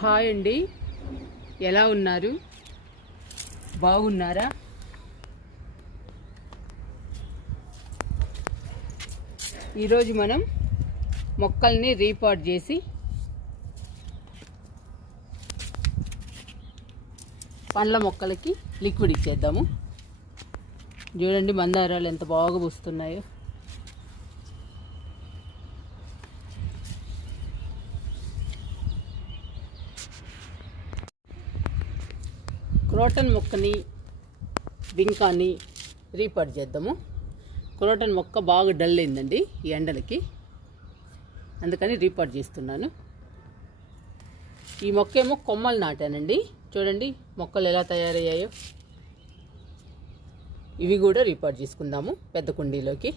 Hi అండి, ఎలా ఉన్నారు? బాగున్నారా? ఈరోజు మనం మొక్కల్ని రీపాట్ చేసి పండ్ల మొక్కలకి లిక్విడ్ ఇచ్చేద్దాము. చూడండి మందారాలు ఎంత బాగా పూస్తున్నాయో. క్రోటన్ మొక్కని బింకాని రీపాట్ చేద్దాము. క్రోటన్ మొక్క బాగా డల్ అయిందండి ఈ ఎండలకి, అందుకని రీపాట్ చేస్తున్నాను. ఈ మొక్క ఏమో కొమ్మలు నాటానండి. చూడండి మొక్కలు ఎలా తయారయ్యాయో. ఇవి కూడా రీపాట్ చేసుకుందాము పెద్ద కుండీలోకి.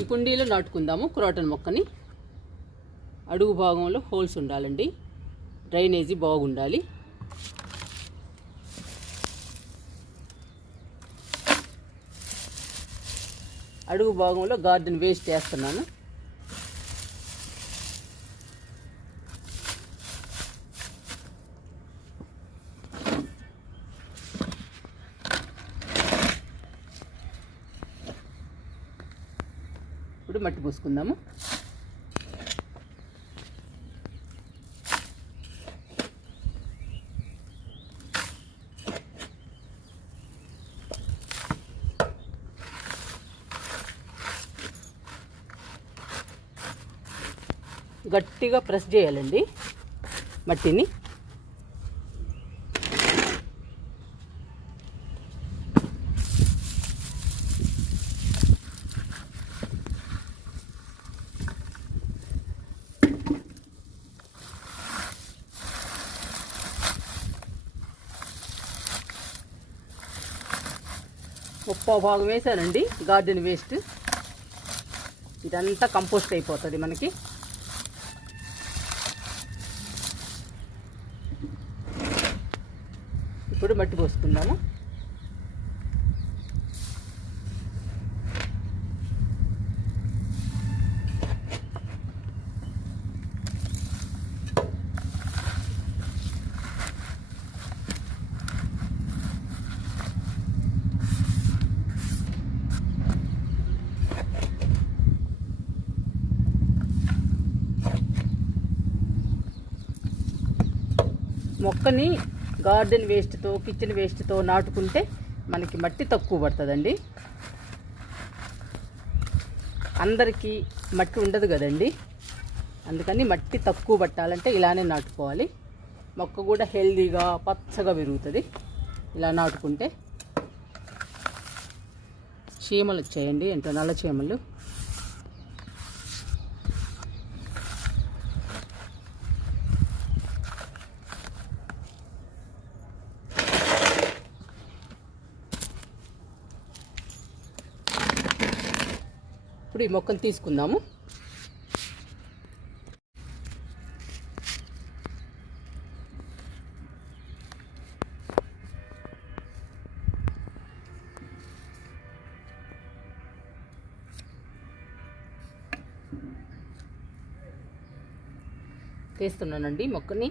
ఈ కుండీలో నాటుకుందాము క్రోటన్ మొక్కని. అడుగు భాగంలో హోల్స్ ఉండాలండి, డ్రైనేజీ బాగుండాలి. అడుగు భాగంలో గార్డెన్ వేస్ట్ చేస్తున్నాను. ఇప్పుడు మట్టి పూసుకుందాము. గట్టిగా ప్రెస్ చేయాలండి మట్టిని. ముప్పో భాగం వేసానండి గార్డెన్ వేస్ట్. ఇదంతా కంపోస్ట్ అయిపోతుంది మనకి. ఇప్పుడు మట్టి పోసుకుందాము. మొక్కని గార్డెన్ వేస్ట్తో కిచెన్ వేస్ట్తో నాటుకుంటే మనకి మట్టి తక్కువ పడుతుందండి. అందరికీ మట్టి ఉండదు కదండి, అందుకని మట్టి తక్కువ పట్టాలంటే ఇలానే నాటుకోవాలి. మొక్క కూడా హెల్దీగా పచ్చగా పెరుగుతుంది ఇలా నాటుకుంటే. చీమలు వచ్చాయండి, ఏంటో నల్ల చీమలు. ఇప్పుడు ఈ మొక్కను తీసుకుందాము. తీస్తున్నానండి మొక్కని.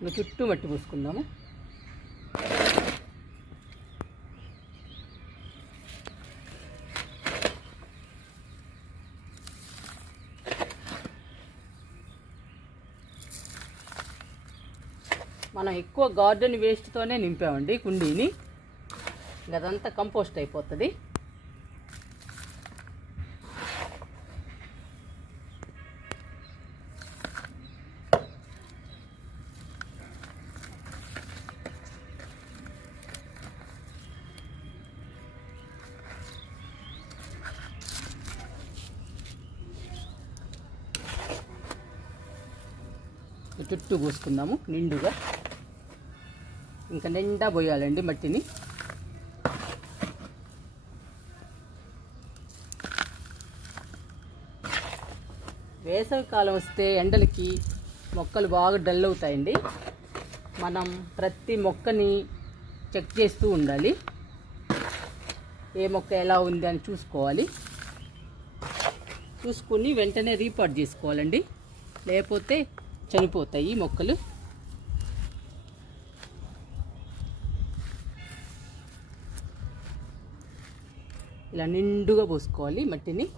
ఇంకా చుట్టూ మట్టి పూసుకుందాము. మనం ఎక్కువ గార్డెన్ వేస్ట్తోనే నింపామండి కుండీని. అదంతా కంపోస్ట్ అయిపోతుంది. చుట్టూ పోసుకుందాము నిండుగా. ఇంకా నిండా పోయాలండి మట్టిని. వేసవి కాలం వస్తే ఎండలకి మొక్కలు బాగా డల్ అవుతాయండి. మనం ప్రతి మొక్కని చెక్ చేస్తూ ఉండాలి. ఏ మొక్క ఎలా ఉంది అని చూసుకోవాలి. చూసుకుని వెంటనే రీపాట్ చేసుకోవాలండి, లేకపోతే చనిపోతాయి మొక్కలు. ఇలా నిండుగా పోసుకోవాలి మట్టిని.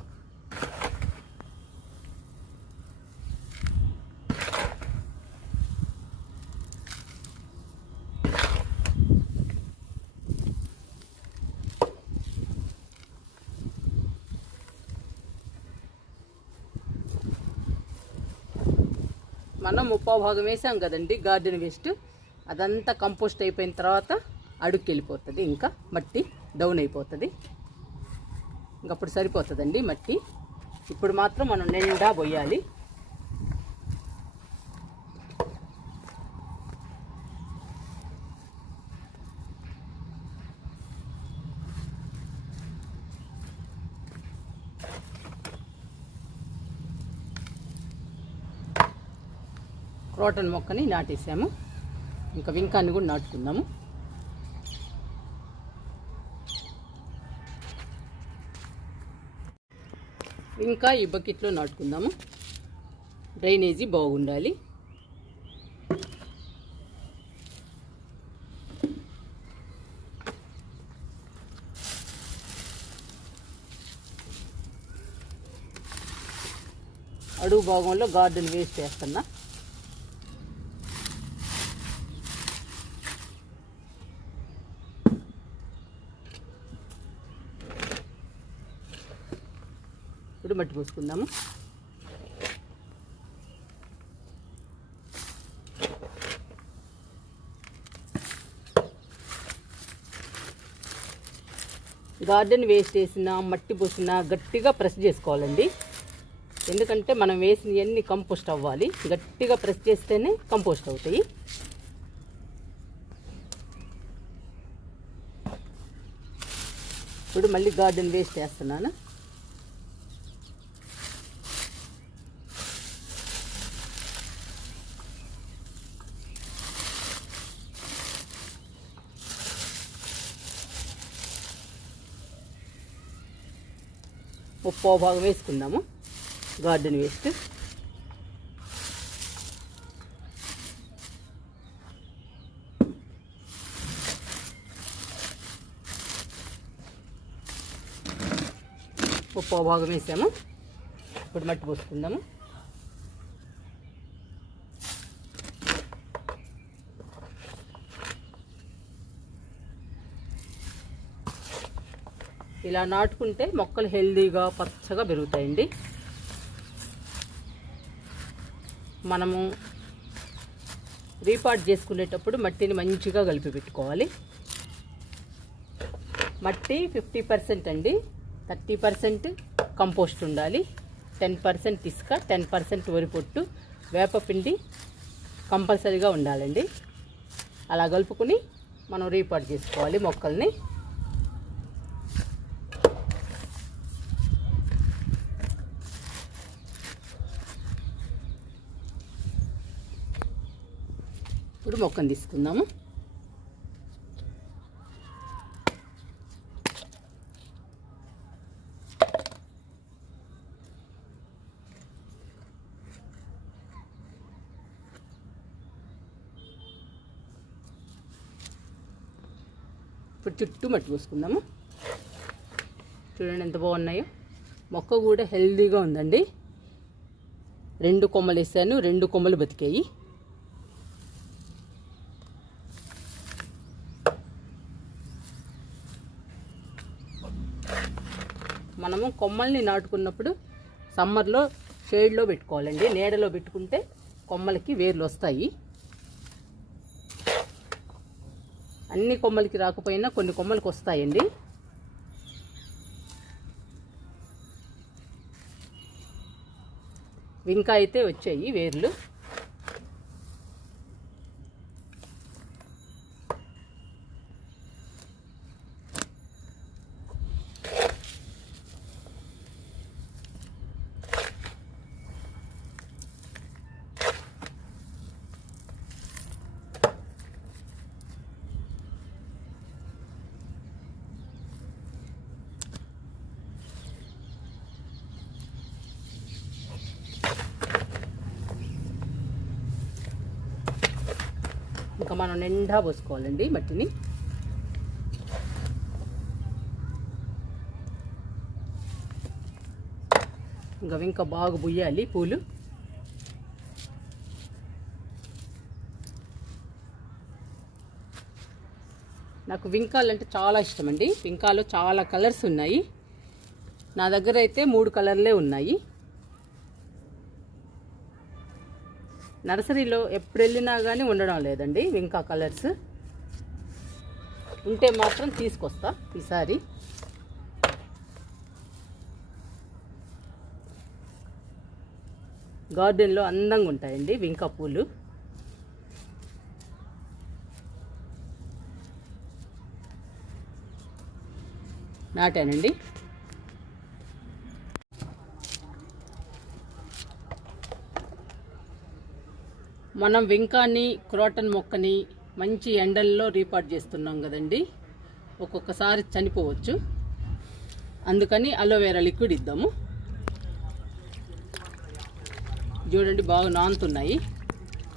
మనం 30% వేసాం కదండి గార్డెన్ వేస్ట్. అదంతా కంపోస్ట్ అయిపోయిన తర్వాత అడుగుకి వెళ్ళిపోతుంది, ఇంకా మట్టి డౌన్ అయిపోతుంది. ఇంకప్పుడు సరిపోతుందండి మట్టి. ఇప్పుడు మాత్రం మనం నిండా పోయాలి. క్రోటన్ మొక్కని నాటేసాము. ఇంకా వింకాన్ని కూడా నాటుకుందాము. ఇంకా ఈ బకెట్లో నాటుకుందాము. డ్రైనేజీ బాగుండాలి. అడుగు భాగంలో గార్డెన్ వేస్ట్ చేస్తున్నా. ఇప్పుడు మట్టి పోసుకుందాము. గార్డెన్ వేస్ట్ వేసిన మట్టి పోసిన గట్టిగా ప్రెస్ చేసుకోవాలండి. ఎందుకంటే మనం వేసినవన్నీ కంపోస్ట్ అవ్వాలి. గట్టిగా ప్రెస్ చేస్తేనే కంపోస్ట్ అవుతాయి. ఇప్పుడు మళ్ళీ గార్డెన్ వేస్ట్ వేస్తున్నాను. ముప్పావు భాగం వేసుకుందాము గార్డెన్ వేస్ట్. ముప్పావు భాగం వేసాము. ఇప్పుడు మట్టి పోసుకుందాము. ఇలా నాటుకుంటే మొక్కలు హెల్దీగా పచ్చగా పెరుగుతాయండి. మనము రీపాట్ చేసుకునేటప్పుడు మట్టిని మంచిగా కలిపి పెట్టుకోవాలి. మట్టి 50% అండి. 30% కంపోస్ట్ ఉండాలి. 10% ఇసుక, 10% వరిపొట్టు, వేపపిండి కంపల్సరీగా ఉండాలండి. అలా కలుపుకొని మనం రీపాట్ చేసుకోవాలి మొక్కల్ని. ఇప్పుడు మొక్కను తీసుకుందాము. ఇప్పుడు చుట్టూ మట్టి పోసుకుందాము. చూడండి ఎంత బాగున్నాయో. మొక్క కూడా హెల్దీగా ఉందండి. 2 కొమ్మలు వేసాను, 2 కొమ్మలు బతికాయి. మనము కొమ్మల్ని నాటుకున్నప్పుడు సమ్మర్లో షేడ్లో పెట్టుకోవాలండి. నీడలో పెట్టుకుంటే కొమ్మలకి వేర్లు వస్తాయి. అన్ని కొమ్మలకి రాకపోయినా కొన్ని కొమ్మలకి వస్తాయండి. ఇంకా అయితే వచ్చాయి వేర్లు. ఇంకా మనం నిండా పోసుకోవాలండి మట్టిని. ఇంకా బాగా బుయ్యాలి పూలు. నాకు వింకాలు అంటే చాలా ఇష్టం అండి. వింకాలో చాలా కలర్స్ ఉన్నాయి. నా దగ్గర అయితే 3 కలర్లే ఉన్నాయి. నర్సరీలో ఎప్పుడు వెళ్ళినా కానీ ఉండడం లేదండి వింకా కలర్స్. ఉంటే మాత్రం తీసుకొస్తా ఈసారి. గార్డెన్లో అందంగా ఉంటాయండి వింకా పూలు. నాటానండి. మనం వింకాని, క్రోటన్ మొక్కని మంచి ఎండల్లో రీపాట్ చేస్తున్నాం కదండి. ఒక్కొక్కసారి చనిపోవచ్చు. అందుకని అలోవెరా లిక్విడ్ ఇద్దాము. చూడండి బాగా నానుతున్నాయి.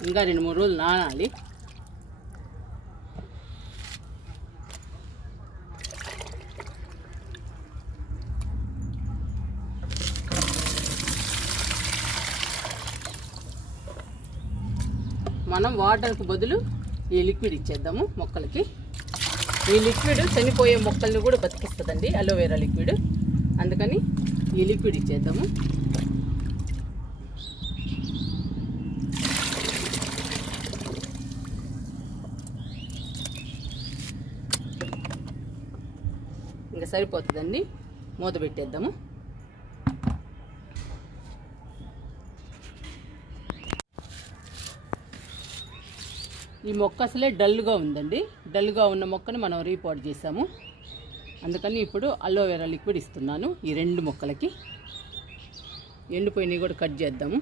ఇంకా 2-3 రోజులు నానాలి. మనం వాటర్కు బదులు ఈ లిక్విడ్ ఇచ్చేద్దాము మొక్కలకి. ఈ లిక్విడ్ చనిపోయే మొక్కల్ని కూడా బతికిస్తుందండి, అలోవెరా లిక్విడ్. అందుకని ఈ లిక్విడ్ ఇచ్చేద్దాము. ఇంకా సరిపోతుందండి. మూత పెట్టేద్దాము. ఈ మొక్క అసలే డల్గా ఉందండి. డల్గా ఉన్న మొక్కను మనం రీపాట్ చేసాము. అందుకని ఇప్పుడు అలోవెరా లిక్విడ్ ఇస్తున్నాను ఈ 2 మొక్కలకి. ఎండిపోయినవి కూడా కట్ చేద్దాము.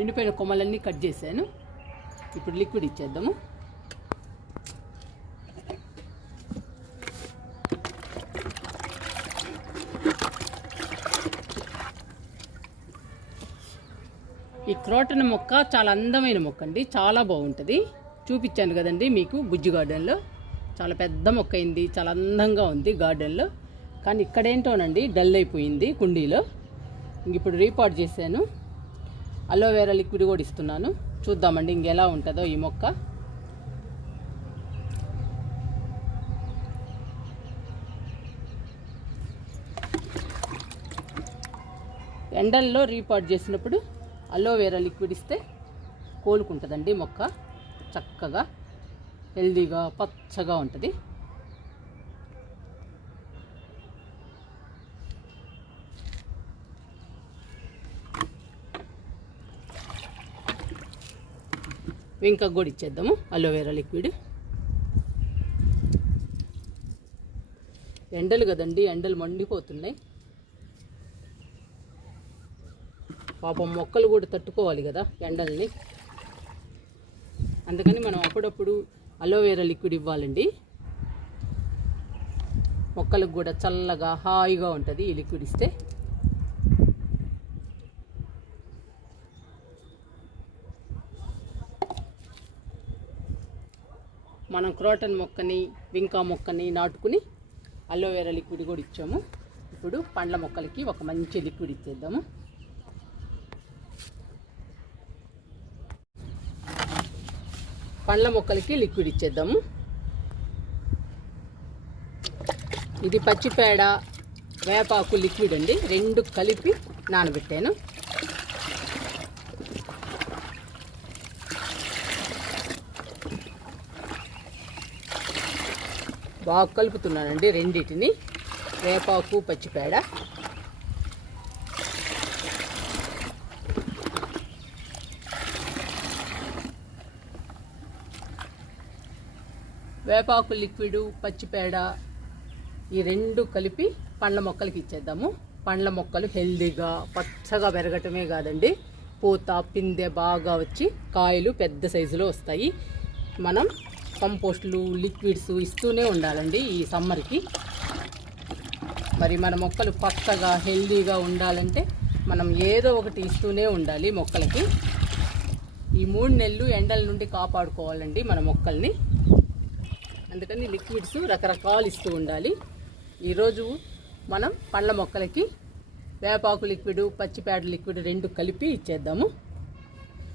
ఎండిపోయిన కొమ్మలన్నీ కట్ చేశాను. ఇప్పుడు లిక్విడ్ ఇచ్చేద్దాము. ఈ క్రోటన్ మొక్క చాలా అందమైన మొక్క అండి. చాలా బాగుంటుంది. చూపించాను కదండి మీకు బుజ్జి గార్డెన్లో. చాలా పెద్ద మొక్క అయింది. చాలా అందంగా ఉంది గార్డెన్లో. కానీ ఇక్కడేంటోనండి డల్ అయిపోయింది కుండీలో. ఇప్పుడు రీపాట్ చేశాను. అలోవెరా లిక్విడ్ కూడా ఇస్తున్నాను. చూద్దామండి ఇంకెలా ఉంటుందో ఈ మొక్క. ఎండల్లో రీపాట్ చేసినప్పుడు అలోవెరా లిక్విడ్ ఇస్తే కోలుకుంటుందండి మొక్క. చక్కగా హెల్దీగా పచ్చగా ఉంటుంది. ఇంకా కూడా ఇచ్చేద్దాము అలోవెరా లిక్విడ్. ఎండలు కదండి, ఎండలు మండిపోతున్నాయి. పాపం మొక్కలు కూడా తట్టుకోవాలి కదా ఎండల్ని. అందుకని మనం అప్పుడప్పుడు అలోవెరా లిక్విడ్ ఇవ్వాలండి. మొక్కలకు కూడా చల్లగా హాయిగా ఉంటుంది ఈ లిక్విడ్ ఇస్తే. మనం క్రోటన్ మొక్కని, వింకా మొక్కని నాటుకుని అలోవెరా లిక్విడ్ కూడా ఇచ్చాము. ఇప్పుడు పండ్ల మొక్కలకి ఒక మంచి లిక్విడ్ ఇచ్చేద్దాము. పండ్ల మొక్కలకి లిక్విడ్ ఇచ్చేద్దాము. ఇది పచ్చిపేడ, వేపాకు లిక్విడ్ అండి. 2 కలిపి నానబెట్టాను. బాగా కలుపుతున్నానండి రెండింటిని, వేపాకు పచ్చిపేడ. వేపాకు లిక్విడ్, పచ్చిపేడ ఈ రెండు కలిపి పండ్ల మొక్కలకి ఇచ్చేద్దాము. పండ్ల మొక్కలు హెల్దీగా పచ్చగా పెరగటమే కాదండి, పూత పిందె బాగా వచ్చి కాయలు పెద్ద సైజులో వస్తాయి. మనం కంపోస్టులు, లిక్విడ్స్ ఇస్తూనే ఉండాలండి ఈ సమ్మర్కి. మరి మన మొక్కలు పచ్చగా హెల్దీగా ఉండాలంటే మనం ఏదో ఒకటి ఇస్తూనే ఉండాలి మొక్కలకి. ఈ 3 నెలలు ఎండల నుండి కాపాడుకోవాలండి మన మొక్కల్ని. అందుకని లిక్విడ్స్ రకరకాలు ఇస్తూ ఉండాలి. ఈరోజు మనం పండ్ల మొక్కలకి వేపాకు లిక్విడ్, పచ్చిపేడ లిక్విడ్ రెండు కలిపి ఇచ్చేద్దాము.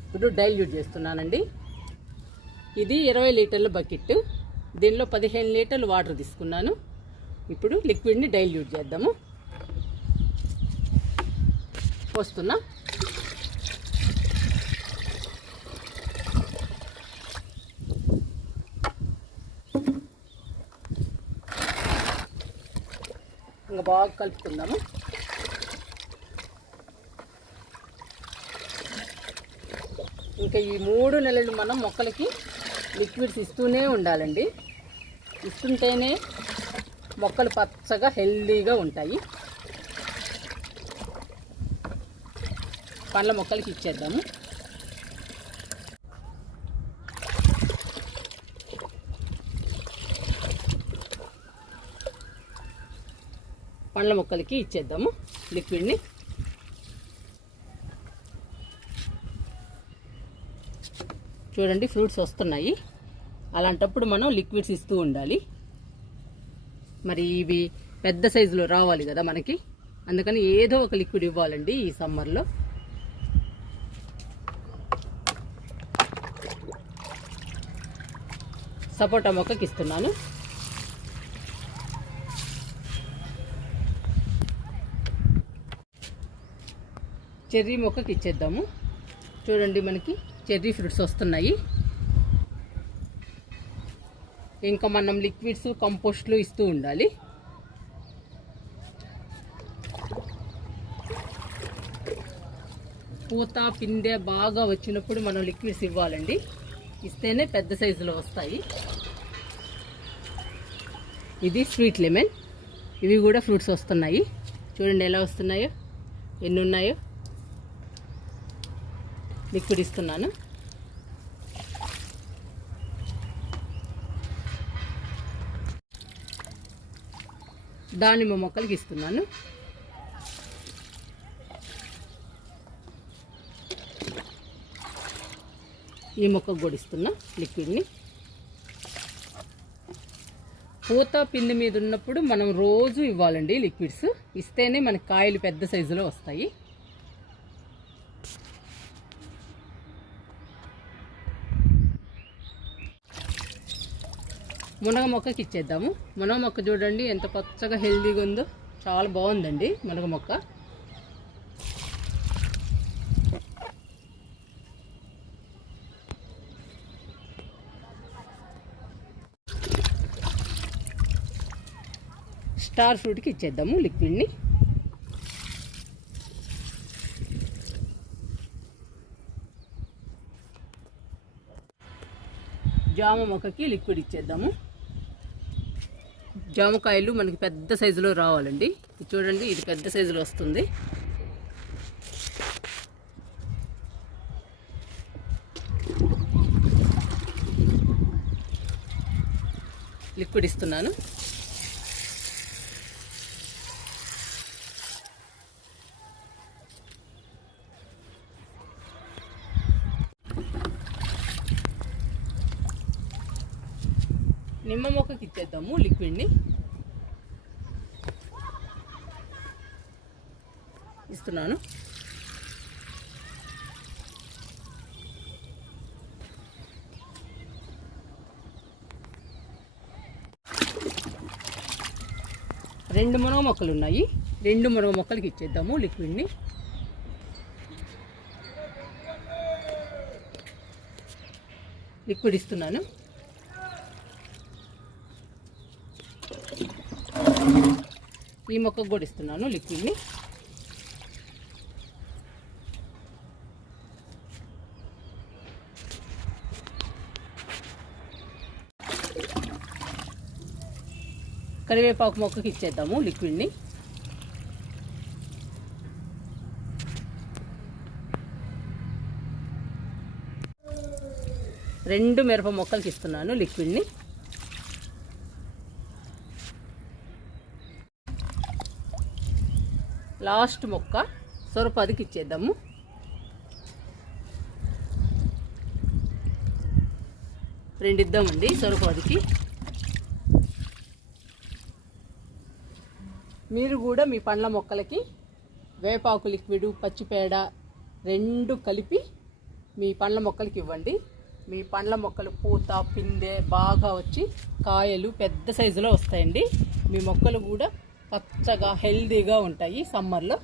ఇప్పుడు డైల్యూట్ చేస్తున్నానండి. ఇది 20 లీటర్ల బకెట్, దీనిలో 15 లీటర్లు వాటర్ తీసుకున్నాను. ఇప్పుడు లిక్విడ్ని డైల్యూట్ చేద్దాము. పోస్తున్నా. ఇంకా బాగా కలుపుకుందాము. ఇంకా ఈ 3 నెలలు మనం మొక్కలకి లిక్విడ్స్ ఇస్తూనే ఉండాలండి. ఇస్తుంటేనే మొక్కలు పచ్చగా హెల్దీగా ఉంటాయి. పండ్ల మొక్కలకి ఇచ్చేద్దాము. పండ్ల మొక్కలకి ఇచ్చేద్దాము లిక్విడ్ని. చూడండి ఫ్రూట్స్ వస్తున్నాయి. అలాంటప్పుడు మనం లిక్విడ్స్ ఇస్తూ ఉండాలి. మరి ఇవి పెద్ద సైజులో రావాలి కదా మనకి, అందుకని ఏదో ఒక లిక్విడ్ ఇవ్వాలండి ఈ సమ్మర్లో. సపోటా మొక్కకి ఇస్తున్నాను. చెర్రీ మొక్కకి ఇచ్చేద్దాము. చూడండి మనకి చెర్రీ ఫ్రూట్స్ వస్తున్నాయి. ఇంకా మనం లిక్విడ్స్, కంపోస్ట్లు ఇస్తూ ఉండాలి. పూత పిందె బాగా వచ్చినప్పుడు మనం లిక్విడ్స్ ఇవ్వాలండి. ఇస్తేనే పెద్ద సైజులో వస్తాయి. ఇది స్వీట్ లెమన్. ఇవి కూడా ఫ్రూట్స్ వస్తున్నాయి. చూడండి ఎలా వస్తున్నాయో, ఎన్ని ఉన్నాయో. లిక్విడ్ ఇస్తున్నాను. దానిమ్మ మొక్కలకి ఇస్తున్నాను. ఈ మొక్కకు కూడా ఇస్తున్నా లిక్విడ్ని. పూత పిండి మీద ఉన్నప్పుడు మనం రోజు ఇవ్వాలండి లిక్విడ్స్. ఇస్తేనే మనకి కాయలు పెద్ద సైజులో వస్తాయి. మునగ మొక్కకి ఇచ్చేద్దాము. మునగ మొక్క చూడండి ఎంత పచ్చగా హెల్దీగా ఉందో, చాలా బాగుందండి మునగ మొక్క. స్టార్ ఫ్రూట్కి ఇచ్చేద్దాము లిక్విడ్ని. జామ మొక్కకి లిక్విడ్ ఇచ్చేద్దాము. జామకాయలు మనకి పెద్ద సైజులో రావాలండి. చూడండి ఇది పెద్ద సైజులో వస్తుంది. లిక్విడ్ ఇస్తున్నాను. నిమ్మ మొక్కకి ఇచ్చేద్దాము లిక్విడ్ని. ఇస్తున్నాను. రెండు మునగ మొక్కలు ఉన్నాయి. రెండు మునగ మొక్కలకి ఇచ్చేద్దాము లిక్విడ్ని. లిక్విడ్ ఇస్తున్నాను. ఈ మొక్కకు కూడా ఇస్తున్నాను లిక్విడ్ని. కరివేపాకు మొక్కకి ఇచ్చేద్దాము లిక్విడ్ని. రెండు మిరప మొక్కలకి ఇస్తున్నాను లిక్విడ్ని. లాస్ట్ మొక్క సొరపాదికి ఇచ్చేద్దాము. రెండు ఇద్దామండి సొరపాదికి. మీరు కూడా మీ పండ్ల మొక్కలకి వేపాకు లిక్విడ్, పచ్చిపేడ రెండు కలిపి మీ పండ్ల మొక్కలకి ఇవ్వండి. మీ పండ్ల మొక్కలు పూత పిందె బాగా వచ్చి కాయలు పెద్ద సైజులో వస్తాయండి. మీ మొక్కలు కూడా పచ్చగా హెల్దీగా ఉంటాయి సమ్మర్లో.